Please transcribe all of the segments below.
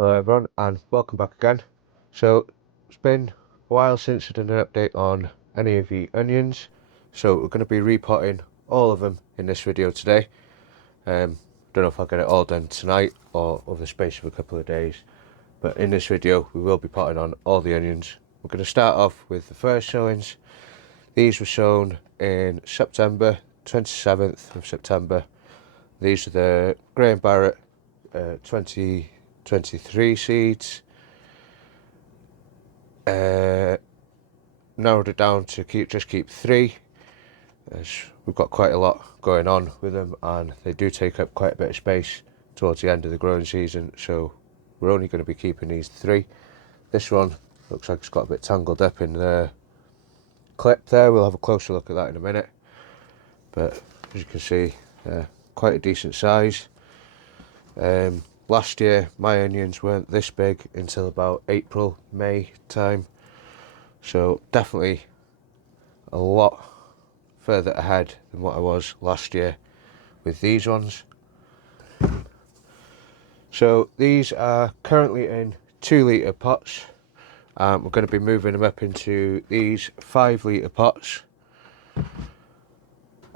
Hello everyone and welcome back again. So it's been a while since I did an update on any of the onions, so we're going to be repotting all of them in this video today. Don't know if I'll get it all done tonight or over the space of a couple of days, but in this video we will be potting on all the onions. We're going to start off with the first sowings. These were sown in September, 27th of September. These are the Graham Barrett 2023 seeds. Narrowed it down to keep 3, as we've got quite a lot going on with them and they do take up quite a bit of space towards the end of the growing season, so we're only going to be keeping these 3. This one looks like it's got a bit tangled up in the clip there. We'll have a closer look at that in a minute, but as you can see, quite a decent size. Last year my onions weren't this big until about April, May time, so definitely a lot further ahead than what I was last year with these ones. So these are currently in 2-litre pots. We're going to be moving them up into these 5-litre pots.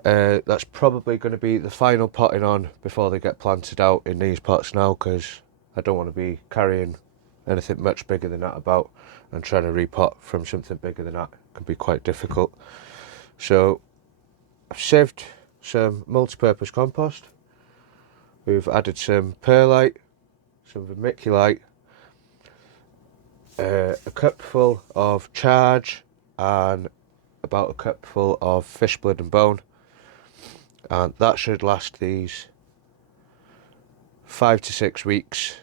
That's probably going to be the final potting on before they get planted out in these pots now, because I don't want to be carrying anything much bigger than that about, and trying to repot from something bigger than that can be quite difficult. So I've sieved some multi-purpose compost. We've added some perlite, some vermiculite, a cupful of charge and about a cupful of fish blood and bone, and that should last these 5 to 6 weeks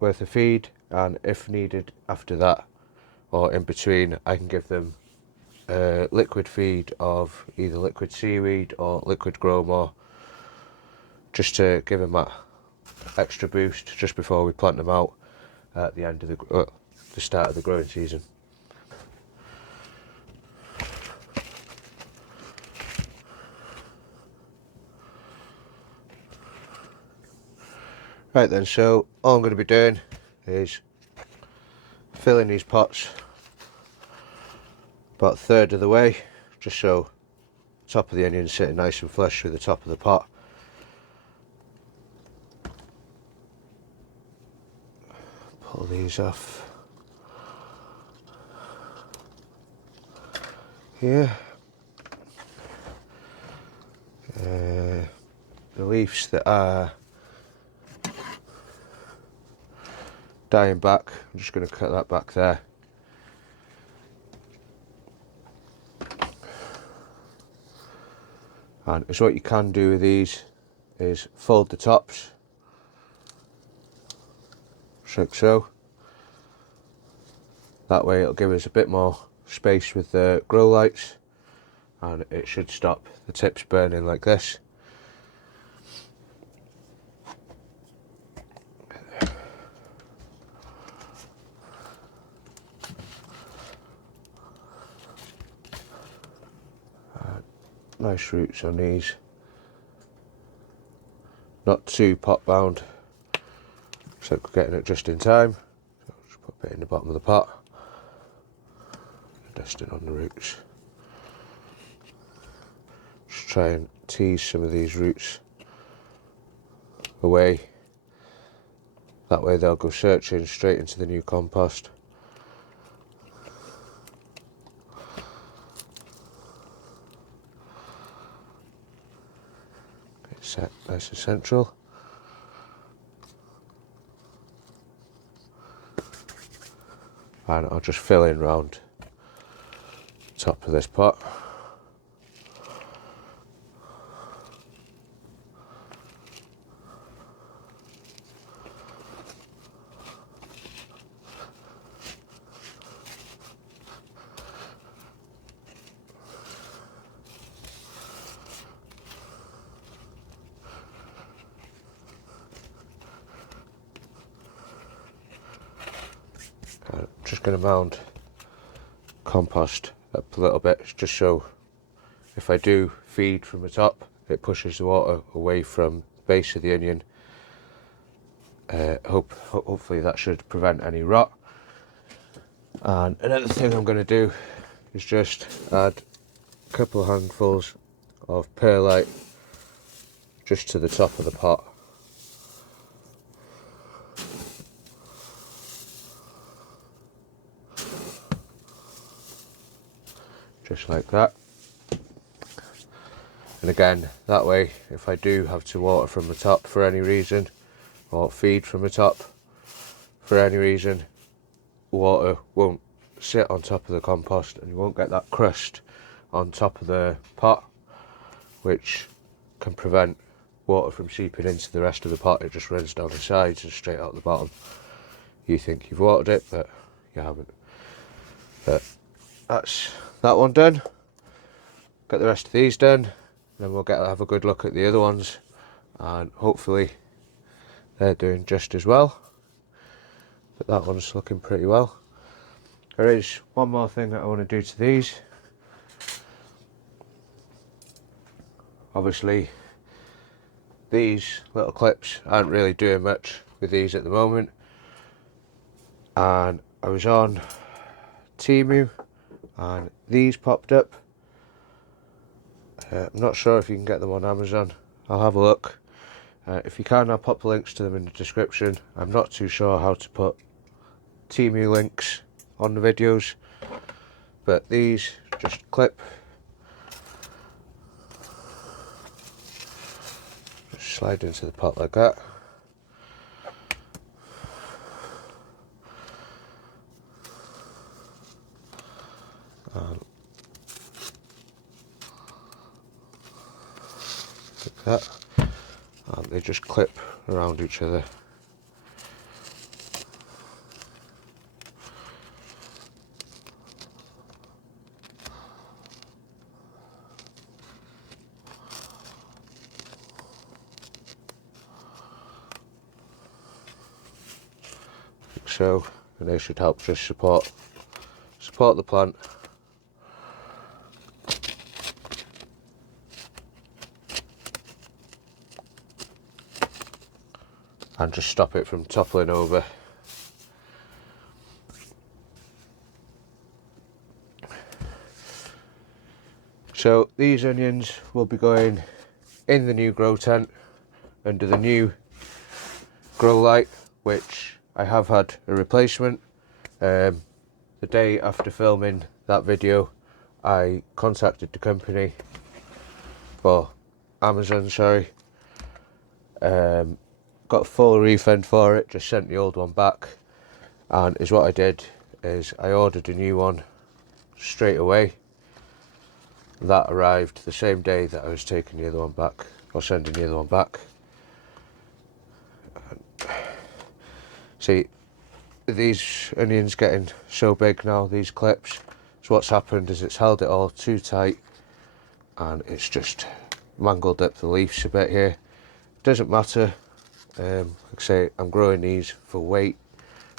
worth of feed, and if needed after that or in between I can give them a liquid feed of either liquid seaweed or liquid growmore, just to give them that extra boost just before we plant them out at the end of the start of the growing season. Right then, so all I'm going to be doing is filling these pots about a third of the way, just so the top of the onion is sitting nice and flush with the top of the pot. Pull these off here. The leaves that are dying back, I'm just going to cut that back there. And so what you can do with these is fold the tops, like so. That way it'll give us a bit more space with the grow lights, and it should stop the tips burning like this. Nice roots on these, not too pot bound, so we're getting it just in time. So I'll just put a bit in the bottom of the pot, dusting on the roots. Just try and tease some of these roots away, that way they'll go searching straight into the new compost. Set nice and central. And I'll just fill in round the top of this pot. Just going to mound compost up a little bit, just so if I do feed from the top, it pushes the water away from the base of the onion Hopefully that should prevent any rot. And another thing I'm going to do is just add a couple of handfuls of perlite just to the top of the pot. Just like that. And again, that way, if I do have to water from the top for any reason, or feed from the top for any reason, water won't sit on top of the compost and you won't get that crust on top of the pot, which can prevent water from seeping into the rest of the pot. It just runs down the sides and straight out the bottom. You think you've watered it, but you haven't. But that's that one done. Get the rest of these done, then we'll have a good look at the other ones, and hopefully they're doing just as well. But that one's looking pretty well. There is one more thing that I want to do to these. Obviously these little clips aren't really doing much with these at the moment, and I was on Temu and these popped up. I'm not sure if you can get them on Amazon. I'll have a look. If you can, I'll pop the links to them in the description. I'm not too sure how to put Temu links on the videos, but these just clip, just slide into the pot like that. And like that, and they just clip around each other. Like so, and they should help just support the plant. And just stop it from toppling over. So these onions will be going in the new grow tent under the new grow light, which I have had a replacement. The day after filming that video, I contacted the company, or Amazon, sorry. Got a full refund for it, just sent the old one back, and what I did is I ordered a new one straight away. That arrived the same day that I was taking the other one back, or sending the other one back. See, these onions getting so big now, these clips, so what's happened is it's held it all too tight and it's just mangled up the leaves a bit here. Doesn't matter. Like I say, I'm growing these for weight,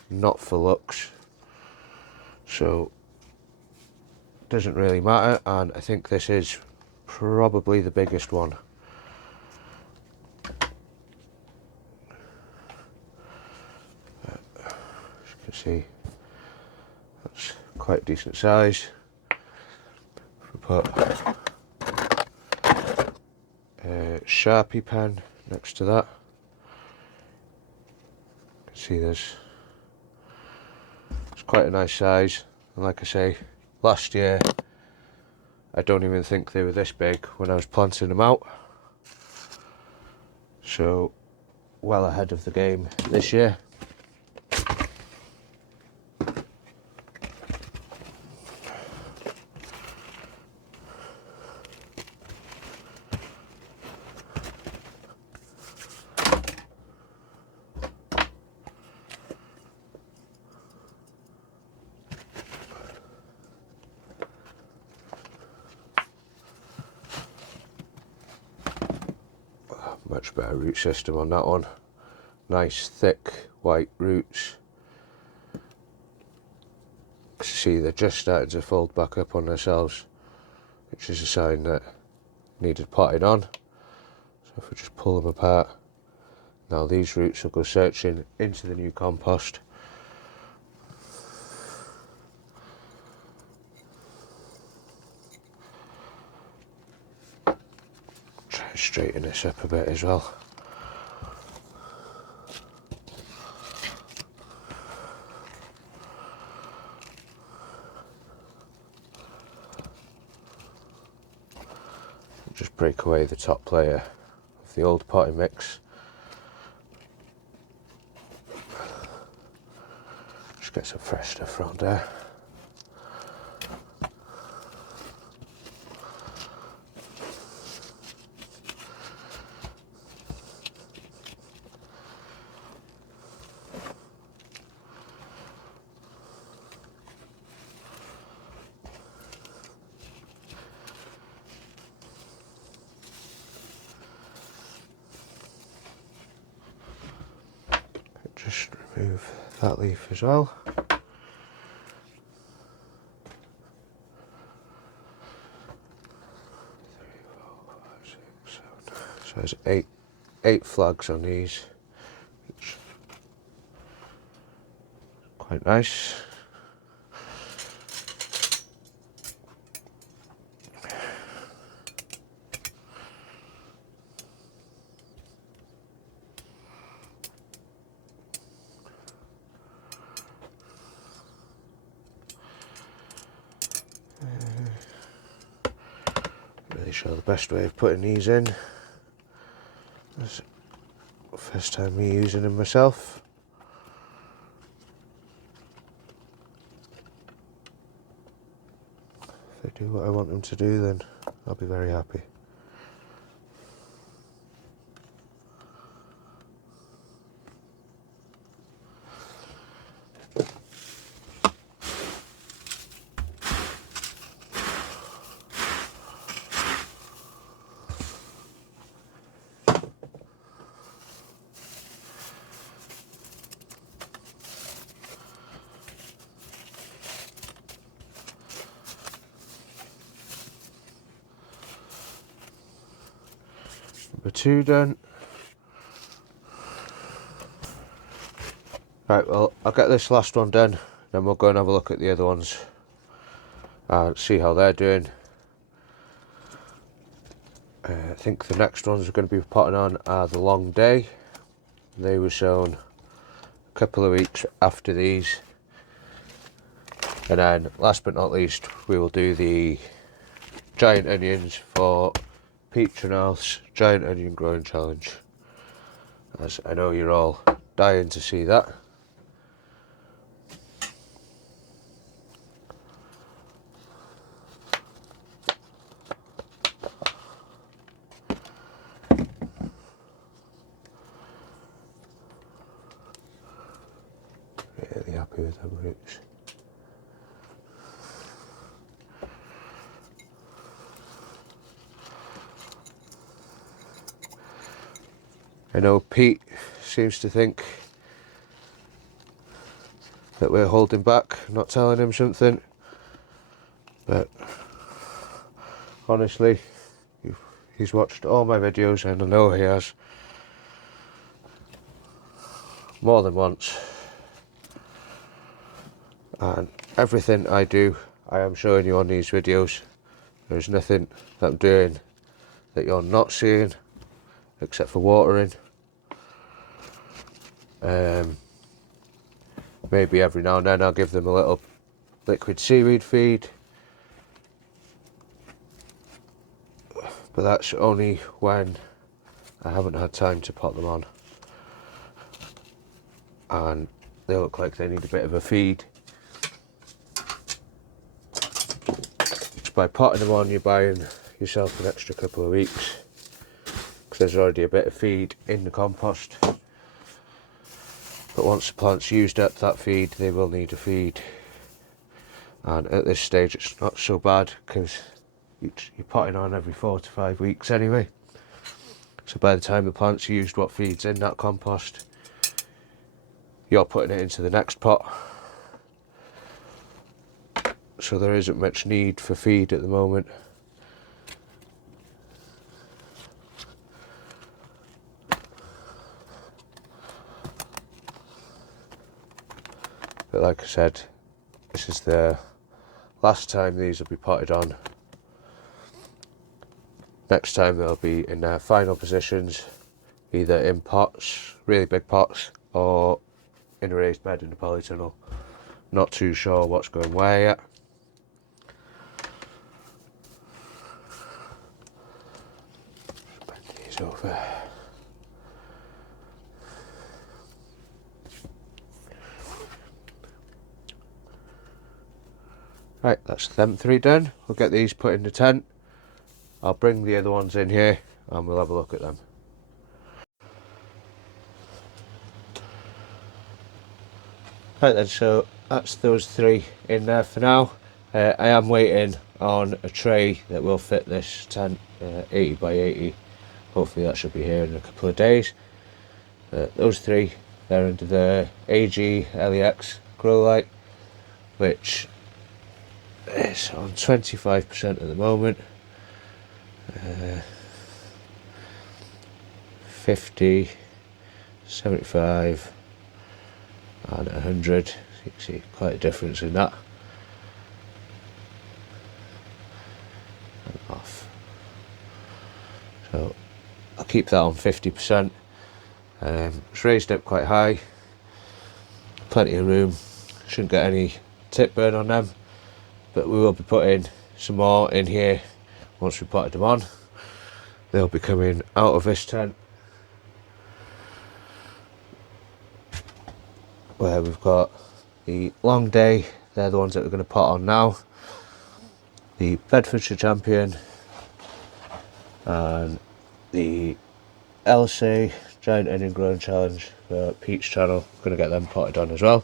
not for looks, so it doesn't really matter. And I think this is probably the biggest one. As you can see, that's quite a decent size. If we put a Sharpie pen next to that, see it's quite a nice size. And like I say, last year I don't even think they were this big when I was planting them out, so well ahead of the game this year. Much better root system on that one. Nice thick white roots. See, they're just starting to fold back up on themselves, which is a sign that needed potting on. So if we just pull them apart, Now these roots will go searching into the new compost. Try and straighten this up a bit as well. Just break away the top layer of the old potting mix. Just get some fresh stuff around there. Just remove that leaf as well. So there's eight flags on these, which is quite nice. Really sure the best way of putting these in. This is the first time me using them myself. If they do what I want them to do, then I'll be very happy. Number 2 done. Right, well, I'll get this last one done, then we'll go and have a look at the other ones and see how they're doing. I think the next ones we're going to be potting on are the Long Day. They were sown a couple of weeks after these. And then, last but not least, we will do the giant onions for Pete Trenouth's Giant Onion Growing Challenge, as I know you're all dying to see that. Really happy with them roots. I know Pete seems to think that we're holding back, not telling him something, but honestly, he's watched all my videos, and I know he has, more than once, and everything I do, I am showing you on these videos. There's nothing that I'm doing that you're not seeing, except for watering. Maybe every now and then I'll give them a little liquid seaweed feed, but that's only when I haven't had time to pot them on and they look like they need a bit of a feed. Just by potting them on, you're buying yourself an extra couple of weeks, because there's already a bit of feed in the compost. But once the plant's used up that feed, they will need a feed. And at this stage it's not so bad, because you're potting on every 4 to 5 weeks anyway. So by the time the plant's used what feed's in that compost, you're putting it into the next pot. So there isn't much need for feed at the moment. But like I said, this is the last time these will be potted on. Next time they'll be in their final positions, either in pots, really big pots, or in a raised bed in the polytunnel. Not too sure what's going where yet. Bend these over. Right, that's them 3 done. We'll get these put in the tent. I'll bring the other ones in here and we'll have a look at them. Right then, so that's those 3 in there for now. I am waiting on a tray that will fit this tent, 80 by 80. Hopefully that should be here in a couple of days. Those 3, they're under the Aglex grow light, which is on 25% at the moment. 50, 75 and 100. You can see quite a difference in that. And off. So I'll keep that on 50%. It's raised up quite high, plenty of room, shouldn't get any tip burn on them, but we will be putting some more in here once we potted them on. They'll be coming out of this tent where we've got the Long Day, they're the ones that we're going to pot on now, the Bedfordshire Champion and the LSA Giant Onion Growing Challenge for Pete's channel. I'm going to get them potted on as well.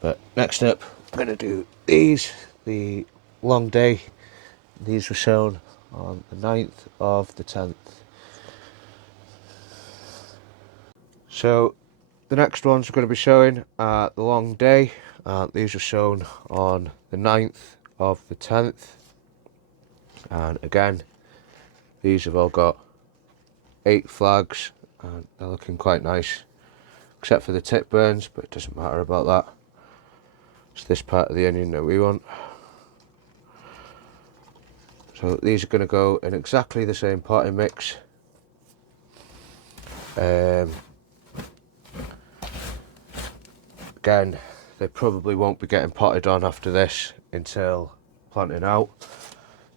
But next up, I'm going to do these, the Long Day. These were sown on the 9th of the 10th. So the next ones we're going to be showing are the Long Day. These were sown on the 9th of the 10th. And again, these have all got 8 flags and they're looking quite nice, except for the tip burns, but it doesn't matter about that. It's this part of the onion that we want. So these are going to go in exactly the same potting mix. Again, they probably won't be getting potted on after this until planting out,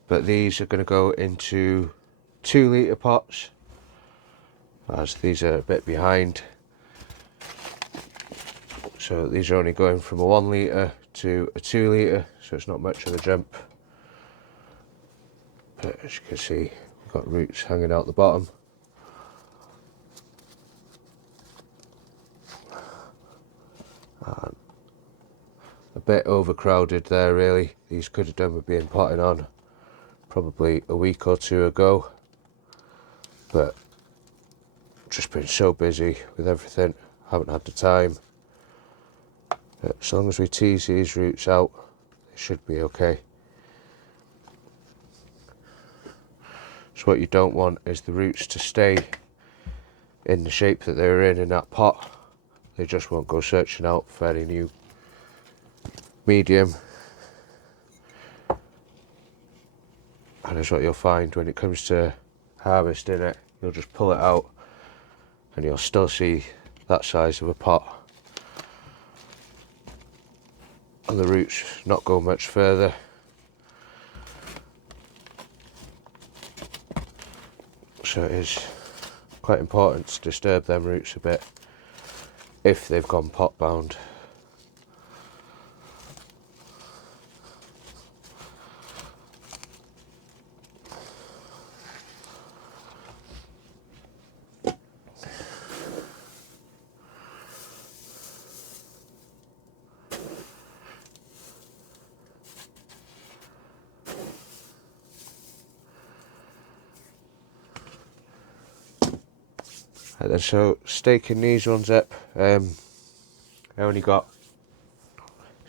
but these are going to go into 2 litre pots, as these are a bit behind. So these are only going from a 1 litre to a 2 litre, so it's not much of a jump. But as you can see, we've got roots hanging out the bottom. And a bit overcrowded there really. These could have done with being potted on probably a week or 2 ago. But just been so busy with everything, haven't had the time. But as long as we tease these roots out, they should be okay. So what you don't want is the roots to stay in the shape that they're in that pot. They just won't go searching out for any new medium. And that's what you'll find when it comes to harvesting it. You'll just pull it out and you'll still see that size of a pot. And the roots not go much further. So it is quite important to disturb them roots a bit if they've gone pot bound. Right then, so staking these ones up, I only got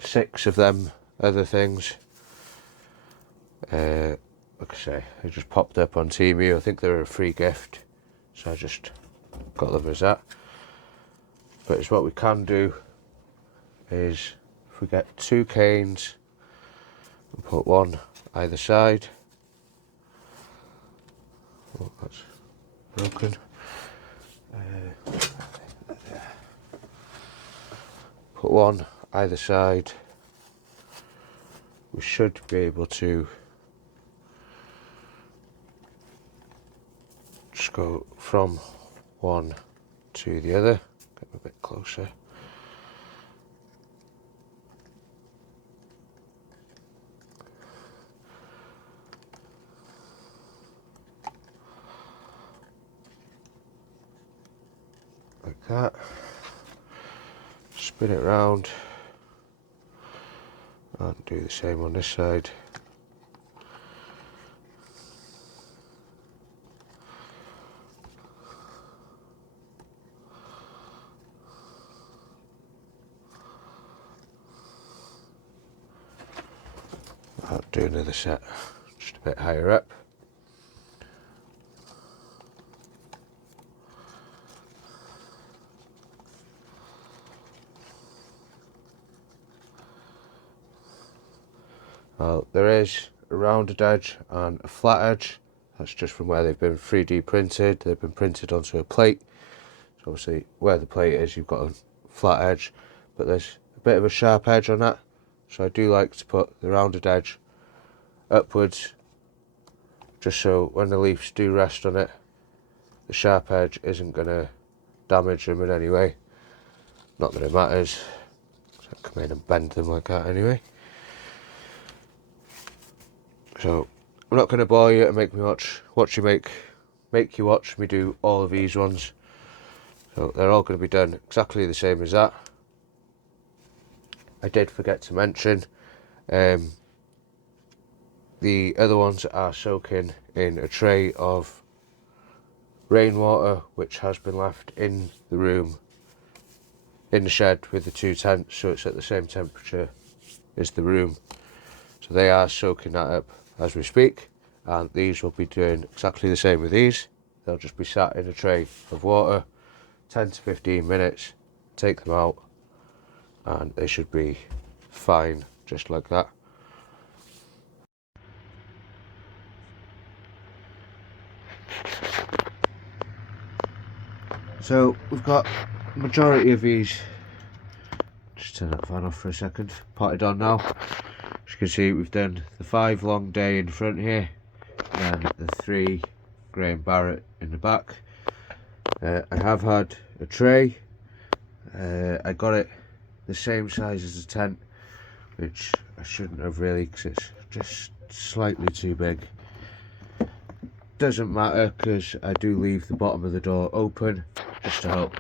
6 of them other things. Like I say, they just popped up on Temu. I think they were a free gift, so I just got them as that. But it's what we can do is if we get 2 canes and put one either side. Oh, that's broken. Put one either side. We should be able to just go from one to the other. Get a bit closer. Like that. Spin it round and do the same on this side. I'll do another set just a bit higher up. Well, there is a rounded edge and a flat edge. That's just from where they've been 3D printed. They've been printed onto a plate. So obviously where the plate is, you've got a flat edge, but there's a bit of a sharp edge on that. So I do like to put the rounded edge upwards, just so when the leaves do rest on it, the sharp edge isn't going to damage them in any way. Not that it matters. So I come in and bend them like that anyway. So I'm not going to bore you and make you watch me do all of these ones. So they're all going to be done exactly the same as that. I did forget to mention the other ones are soaking in a tray of rainwater which has been left in the room, in the shed with the 2 tents, so it's at the same temperature as the room. So they are soaking that up as we speak, and these will be doing exactly the same with these. They'll just be sat in a tray of water 10 to 15 minutes, take them out, and they should be fine just like that. So we've got the majority of these, just turn that fan off for a second, potted on now. As you can see, we've done the 5 long day in front here, and the 3 Graham Barrett in the back. I have had a tray. I got it the same size as the tent, which I shouldn't have really, because it's just slightly too big. Doesn't matter, because I do leave the bottom of the door open just to help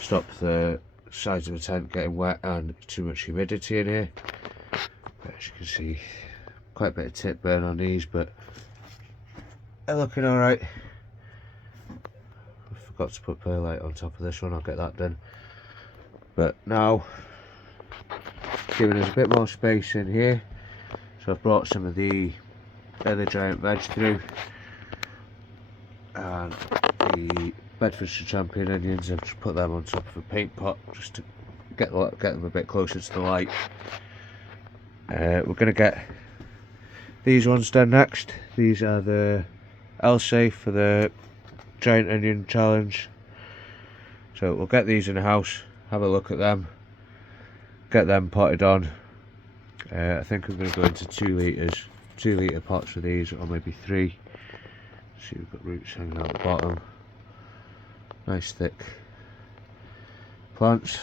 stop the sides of the tent getting wet and too much humidity in here. But as you can see, quite a bit of tip burn on these, but they're looking alright. I forgot to put perlite on top of this one, I'll get that done. But now, giving us a bit more space in here, so I've brought some of the other giant veg through, and the Bedfordshire champion onions, I've just put them on top of a paint pot just to get them a bit closer to the light. We're going to get these ones done next. These are the L-safe for the giant onion challenge. So we'll get these in the house, have a look at them, get them potted on. I think I'm going to go into 2 litre pots for these, or maybe 3. See, we've got roots hanging out the bottom. Nice thick plants.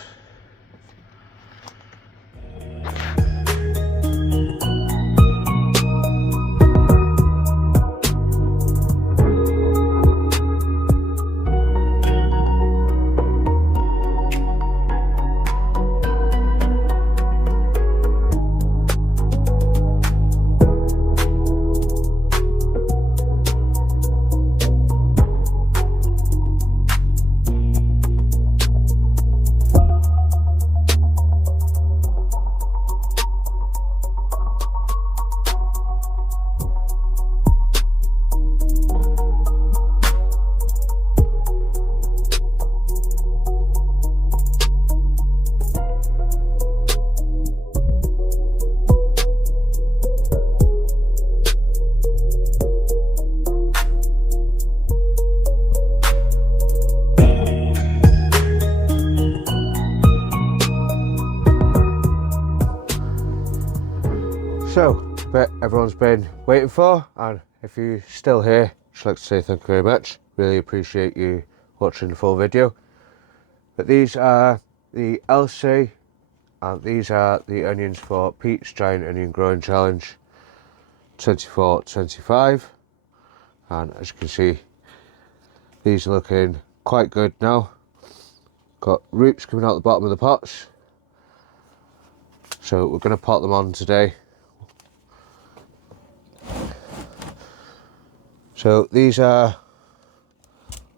everyone's been waiting for, and if you're still here, just like to say thank you very much. Really appreciate you watching the full video. But these are the LC, and these are the onions for Pete's Giant Onion Growing Challenge 24-25, and as you can see, these are looking quite good now. Got roots coming out the bottom of the pots, so we're going to pot them on today. So these are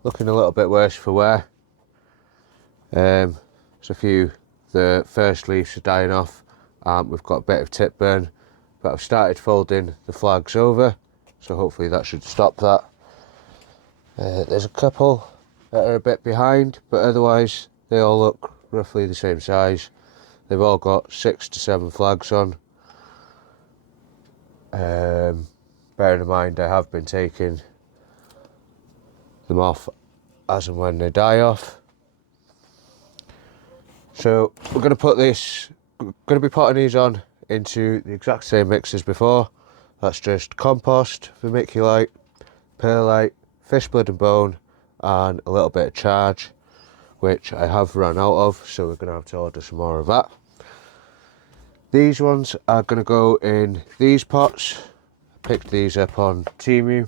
looking a little bit worse for wear. There's a few, the first leaves are dying off, and we've got a bit of tip burn, but I've started folding the flags over, so hopefully that should stop that. There's a couple that are a bit behind, but otherwise they all look roughly the same size. They've all got 6 to 7 flags on. Bearing in mind I have been taking them off as and when they die off. So we're going to be putting these on into the exact same mix as before. That's just compost, vermiculite, perlite, fish blood and bone, and a little bit of charge, which I have run out of, so we're going to have to order some more of that. These ones are going to go in these pots. I picked these up on Temu.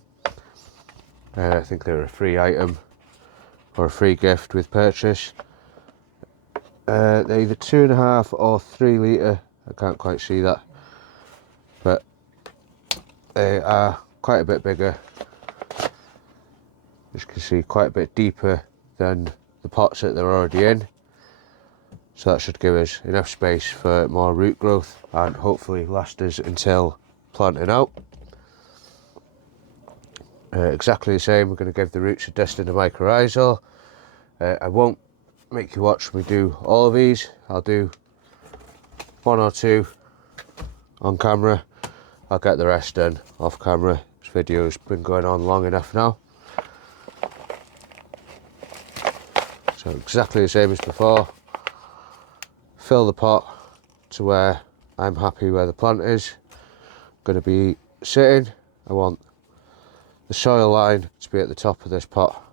I think they're a free item or a free gift with purchase. They're either 2.5 or 3 litre, I can't quite see that, but they are quite a bit bigger. As you can see, quite a bit deeper than the pots that they're already in, so that should give us enough space for more root growth and hopefully last us until planting out. Exactly the same, we're going to give the roots a dust in the mycorrhizal. I won't make you watch me do all of these. I'll do 1 or 2 on camera. I'll get the rest done off camera. This video's been going on long enough now. So exactly the same as before. Fill the pot to where I'm happy where the plant is going to be sitting. I want the soil line to be at the top of this pot.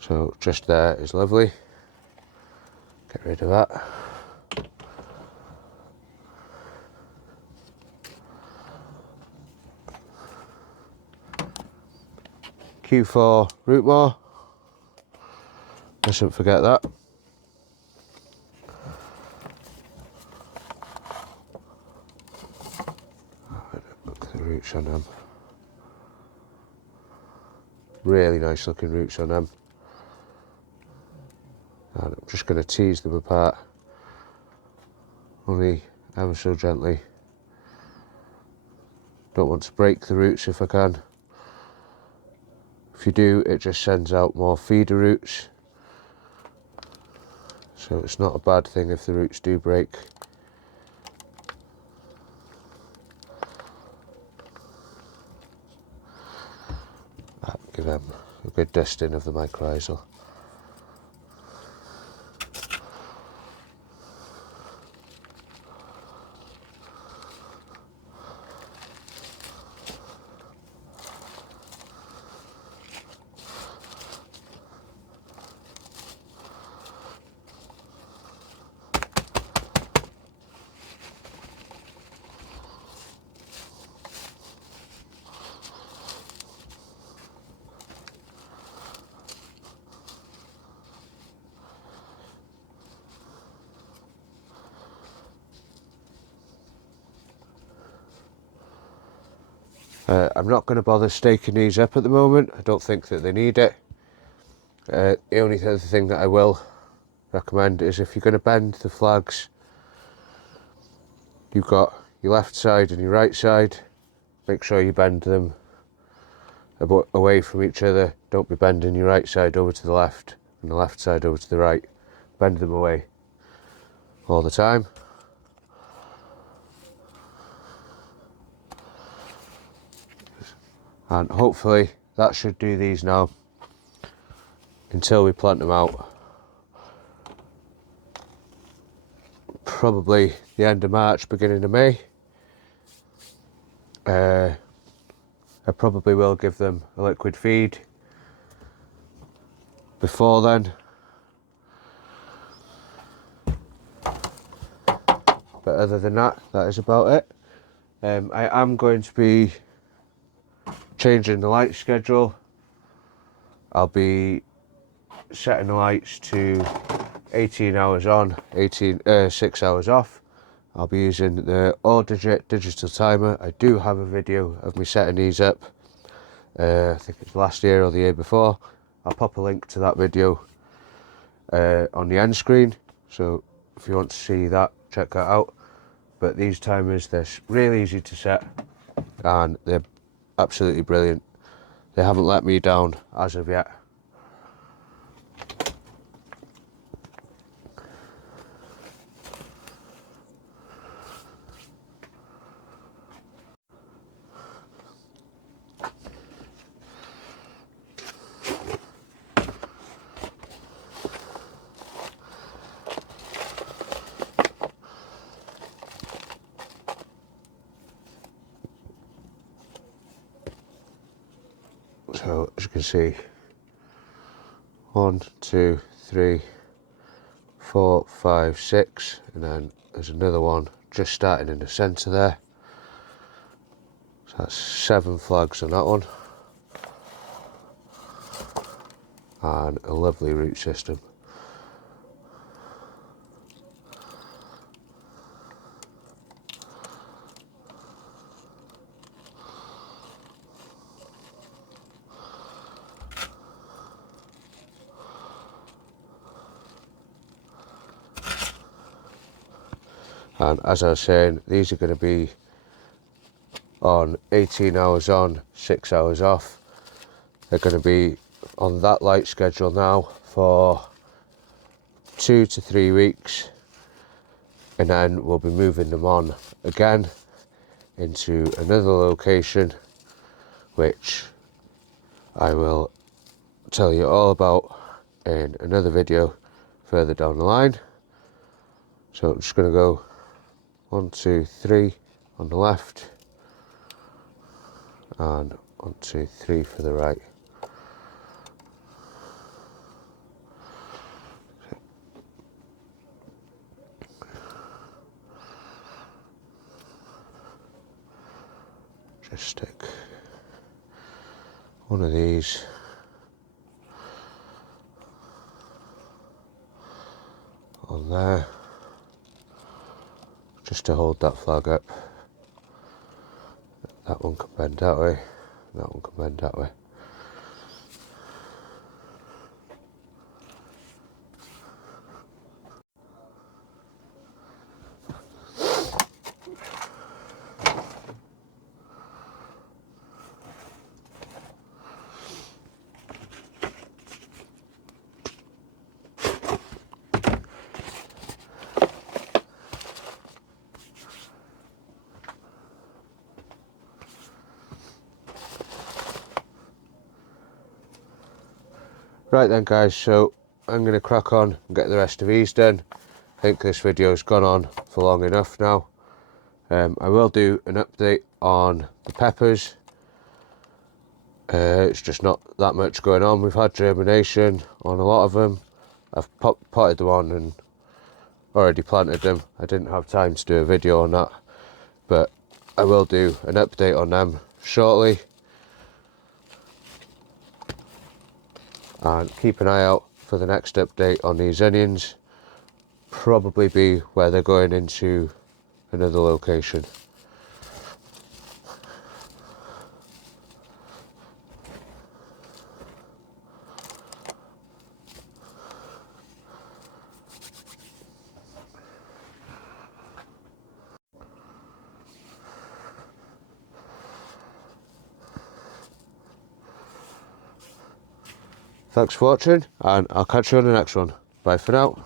So just there is lovely. Get rid of that. Q4 root maw. Mustn't forget that. Look at the roots on them. Really nice looking roots on them. And I'm just going to tease them apart, only ever so gently. Don't want to break the roots if I can. If you do, it just sends out more feeder roots, so it's not a bad thing if the roots do break. Give them a good dusting of the mycorrhizal. I'm not going to bother staking these up at the moment. I don't think that they need it. The only other thing that I will recommend is if you're going to bend the flags, you've got your left side and your right side. Make sure you bend them away from each other. Don't be bending your right side over to the left and the left side over to the right. Bend them away all the time. And hopefully that should do these now until we plant them out. Probably the end of March, beginning of May. I probably will give them a liquid feed before then. But other than that, that is about it. I am going to be changing the light schedule. I'll be setting the lights to 18 hours on, 6 hours off. I'll be using the all-digit digital timer. I do have a video of me setting these up. I think it's last year or the year before. I'll pop a link to that video on the end screen. So if you want to see that, check that out. But these timers, they're really easy to set and they're absolutely brilliant. They haven't let me down as of yet. So as you can see, 1, 2, 3, 4, 5, 6, and then there's another one just starting in the centre there. So that's 7 flags on that one, and a lovely root system. And as I was saying, these are going to be on 18 hours on, 6 hours off. They're going to be on that light schedule now for 2 to 3 weeks, and then we'll be moving them on again into another location, which I will tell you all about in another video further down the line. So I'm just going to go 1, 2, 3 on the left, and 1, 2, 3 for the right. Just stick one of these on there, just to hold that flag up. That one can bend that way, that one can bend that way. Right then guys, so I'm going to crack on and get the rest of these done. I think this video's gone on for long enough now. I will do an update on the peppers. It's just not that much going on. We've had germination on a lot of them. I've potted them on and already planted them. I didn't have time to do a video on that, but I will do an update on them shortly. And keep an eye out for the next update on these onions. Probably be where they're going into another location. Thanks for watching, and I'll catch you on the next one. Bye for now.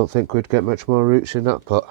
Don't think we'd get much more roots in that pot.